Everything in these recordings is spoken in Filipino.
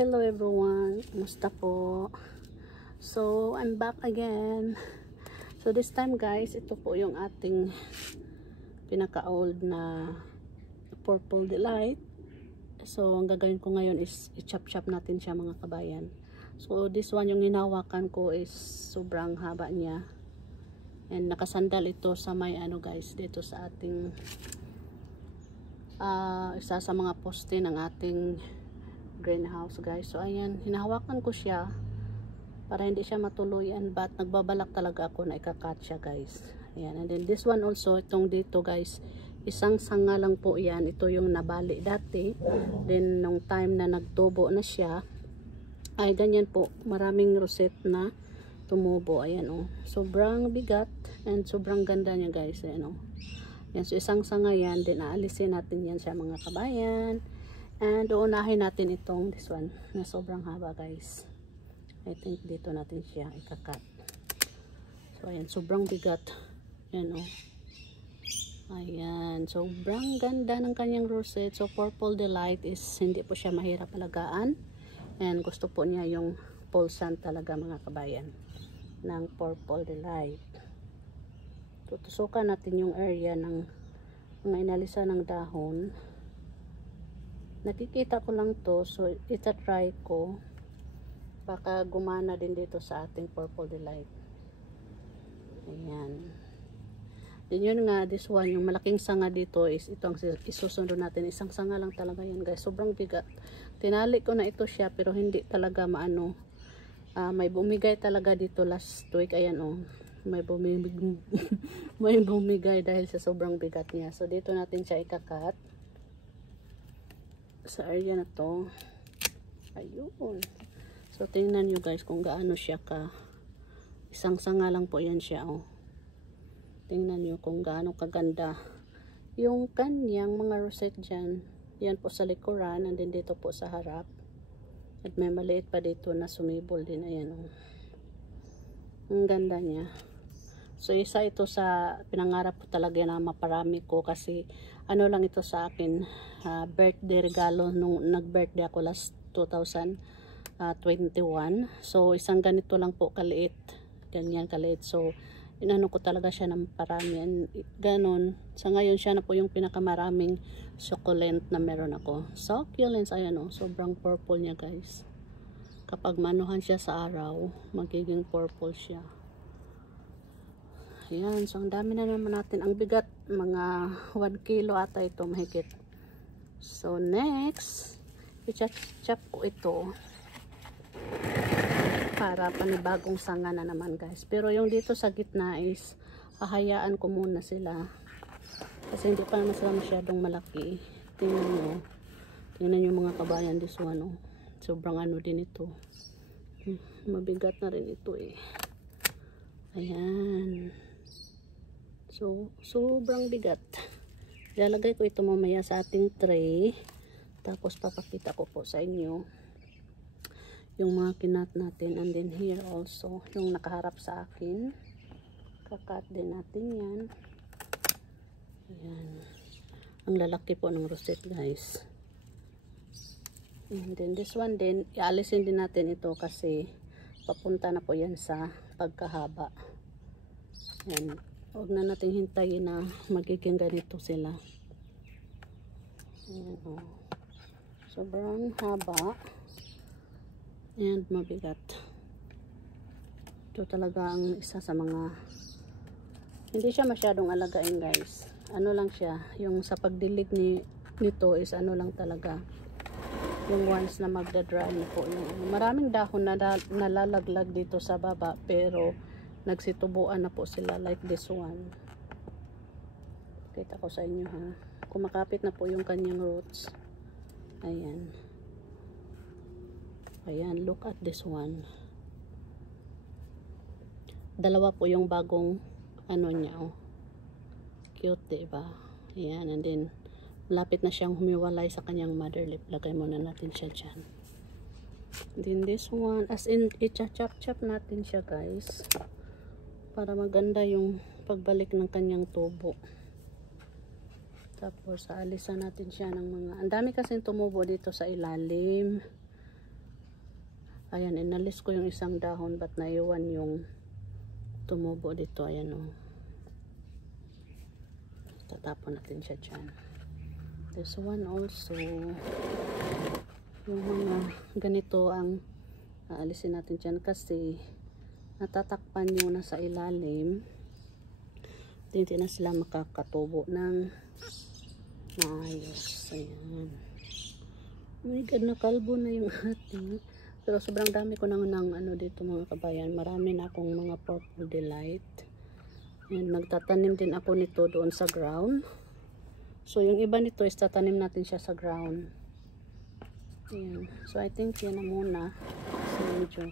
Hello everyone, kumusta po? So, I'm back again. So, this time guys, ito po yung ating pinaka-old na Purple Delight. So, ang gagawin ko ngayon is i-chop-chop natin siya mga kabayan. So, this one yung hinawakan ko is sobrang haba niya. And nakasandal ito sa may ano guys, dito sa ating isa sa mga poste ng ating greenhouse guys. So ayan, hinahawakan ko siya para hindi siya matuluyan, but nagbabalak talaga ako na ikakat siya guys. Ayan, and then this one also, itong dito guys, isang sanga lang po yan. Ito yung nabali dati, then nung time na nagtubo na siya ay ganyan po, maraming rosette na tumubo. Ayan oh, sobrang bigat and sobrang ganda niya guys. Ayan oh, yan, so isang sanga yan, then aalisin natin yan siya mga kabayan. And uunahin natin itong this one na sobrang haba guys. I think dito natin siya ikakat. So ayan, sobrang bigat. Ayan oh. Ayan, sobrang ganda ng kanyang rosette. So Purple Delight is hindi po siya mahirap alagaan. And gusto po niya yung pulsan talaga mga kabayan ng Purple Delight. Tutusukan natin yung area ng mga inalisa ng dahon. Nakikita ko lang to, so ita-try ko baka gumana din dito sa ating Purple Delight. Ayan, din yun nga, this one yung malaking sanga dito is ito ang isusunod natin. Isang sanga lang talaga yan guys, sobrang bigat. Tinali ko na ito siya pero hindi talaga maano. May bumigay talaga dito last week. Ayan oh, may bumigay dahil sa sobrang bigat niya. So dito natin siya ikakat sa area na to. Ayun, so tingnan nyo guys kung gaano siya ka, isang sanga lang po yan siya oh. Tingnan nyo kung gaano kaganda yung kanyang mga rosette dyan. Yan po sa likuran, and then dito po sa harap, at may maliit pa dito na sumibol din. Ayan oh, ang ganda niya. So isa ito sa pinangarap ko talaga na maparami ko, kasi ano lang ito sa akin, birthday regalo nung nag-birthday ako last 2021. So isang ganito lang po kaliit, ganyan kaliit. So inano ko talaga siya ng parami, ganon. Sa ngayon siya na po yung pinakamaraming succulent na meron ako. Succulents, ayan o, sobrang purple niya guys. Kapag manuhan siya sa araw, magiging purple siya. Ayan, so ang dami na naman natin. Ang bigat, mga 1 kilo ata ito mahigit. So next, i-chop ko ito para panibagong sanga na naman guys. Pero yung dito sa gitna is hahayaan ko muna sila kasi hindi pa naman sila masyadong malaki. Tingnan nyo mga kabayan, this one oh, sobrang ano din ito, mabigat na rin ito eh. Ayan, so sobrang bigat. Ilalagay ko ito mamaya sa ating tray, tapos papakita ko po sa inyo yung mga kinat natin. And then here also, yung nakaharap sa akin, kakat din natin yan. Ayan, ang lalaki po ng rosette guys. And then this one din, ialisin din natin ito kasi papunta na po yan sa pagkahaba. Ayan, huwag na natin hintayin na magiging ganito sila. Ayan o, sobrang haba and mabigat. Ito talaga ang isa sa mga hindi siya masyadong alagain guys. Ano lang siya, yung sa pagdilig nito is ano lang talaga, yung once na magda-dry po yung maraming dahon na nalalaglag dito sa baba, pero nagsitubuan na po sila like this one. Kita ko sa inyo ha, kumakapit na po yung kanyang roots. Ayan. Ayan, look at this one. Dalawa po yung bagong ano niya oh. Cute diba? Ayan, and then malapit na siyang humiwalay sa kanyang mother lip. Lagay muna natin siya dyan. And then this one, as in i-chop-chop natin siya guys, para maganda yung pagbalik ng kanyang tubo. Tapos aalisan natin siya ng mga, ang dami kasing tumubo dito sa ilalim. Ayan, inalis ko yung isang dahon but naiwan yung tumubo dito. Ayan o. Tatapon natin siya dyan. This one also. Yung mga ganito ang aalisin natin dyan kasi natatakpan yung nasa ilalim. Hindi na sila makakatubo ng maayos. Ayan. Oh my God, nakalbo na yung ating. Pero sobrang dami ko nang ano dito mga kabayan. Marami na akong mga purple delight. And nagtatanim din ako nito doon sa ground. So yung iba nito is tatanim natin siya sa ground. Ayan. So I think yan na muna. Kasi medyo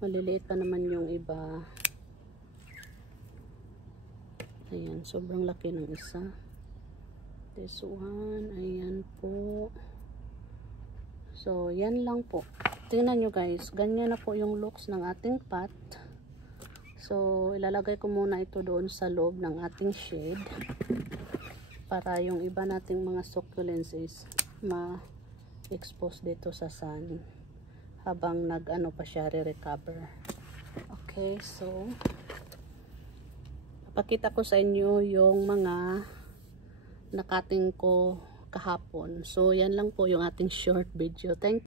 maliliit pa naman yung iba. Ayan. Sobrang laki ng isa. This one. Ayan po. So yan lang po. Tingnan nyo guys. Ganyan na po yung looks ng ating pot. So ilalagay ko muna ito doon sa loob ng ating shade. Para yung iba nating mga succulents is ma-expose dito sa sun habang nag-ano pa siya re-recover. Okay, so papakita ko sa inyo yung mga nakating ko kahapon. So yan lang po yung ating short video. Thank you.